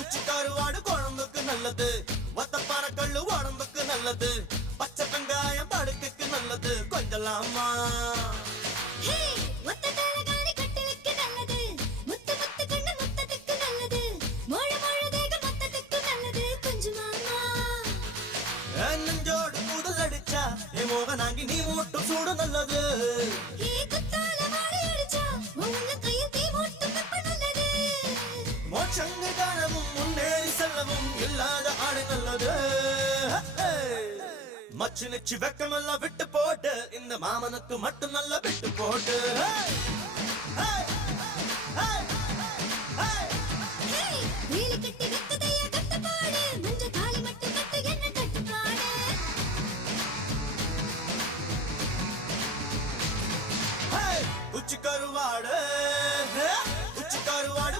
உச்சிக்கருவாடு குழம்புக்கு நல்லது, ஒத்தப்பார கள்ளு உடம்புக்கு நல்லது, பச்சை வெங்காயம் படுக்கைக்கு நல்லது, கொஞ்சலாமா நெஞ்சோடு கூதல் அடிச்சா மோகனாங்கி நீ மூட்டும் சூடு நல்லது, மோட்சங்கள் காணவும் முன்னேறி செல்லவும் இல்லாத ஆடு நல்லது. மச்சு நிச்சு வெக்கமெல்லாம் விட்டு போட்டு இந்த மாமனுக்கு மட்டும் நல்லா விட்டு போட்டு உச்சிக்கருவாடு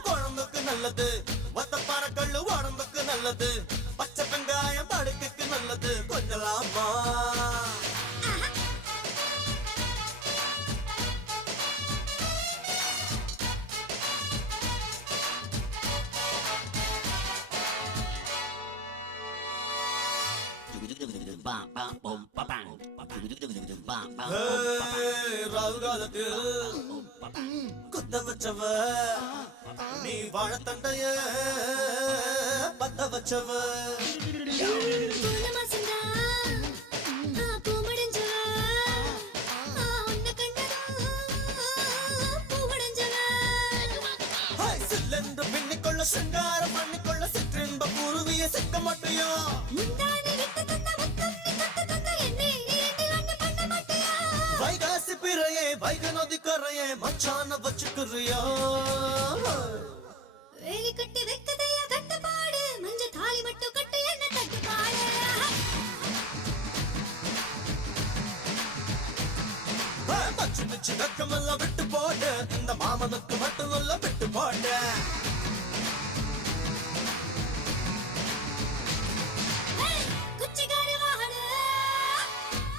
குழம்புக்கு நல்லது, ஒத்தப்பார கள்ளு உடம்புக்கு நல்லது, பச்சை வெங்காயம் படுக்கைக்கு நல்லது, கொஞ்சலாமா ராகுகாலத்தில் குத்த வச்சவ நீ வாழத்தண்டைய பத்த வச்சவ, சில்லென்று பின்னிக்கொள்ள சிங்காரம் பண்ணிக்கொள்ள சிற்றின்ப குருவிய சிக்க மாட்டியா, வைகாசி பிறையே வைக நதி கரையே மச்சான வச்சுக்கிறியா, வேலி கட்டி வைக்கதையா கட்டப்பாடு, மஞ்ச தாலி மட்டும் கட்டு என்ன தட்டுப்பாடு, மச்சு மிச்சு வெக்கமெல்லாம் விட்டு போட்டு இந்த மாமனுக்கு மட்டும் நல்ல விட்டு போட்டு.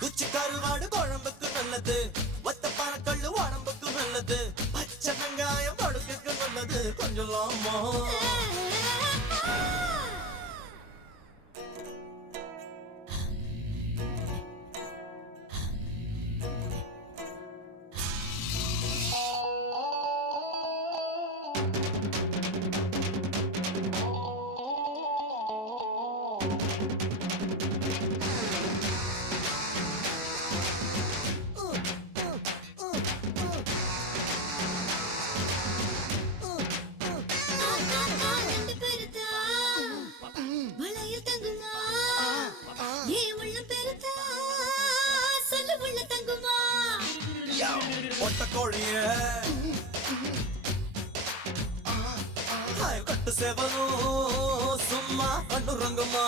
குச்சிக்கருவாடு குழம்புக்கு நல்லது, ஒத்தப்பார கள்ளு உடம்புக்கு நல்லது, பச்சை வெங்காயம் படுக்கைக்கு நல்லது, கொஞ்சலாமா ஒட்ட கோழிய கட்டு சேவனும் சும்மா கண்டுறங்குமா,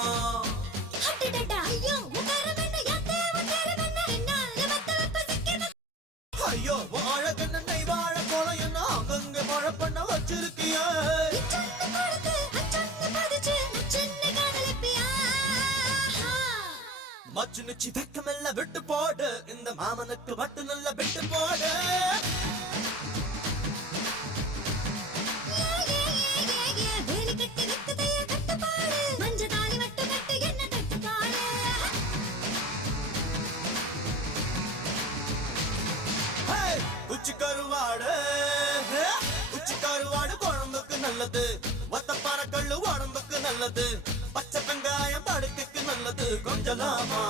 ஐயோ வாழகண்ண நெய் வாழ கோலம் என்ன அங்கங்க மழை பண்ண வச்சிருக்கிய, மச்சு நிச்சு வெக்கமெல்லாம் விட்டு போடு இந்த மாமனுக்கு மட்டும் நல்ல விட்டு போடு. உச்சிக்கருவாடு குழம்புக்கு நல்லது, ஒத்தப்பார கள்ளு உடம்புக்கு நல்லது, பச்சை வெங்காயம் படுக்கைக்கு நல்லது, கொஞ்சலாமா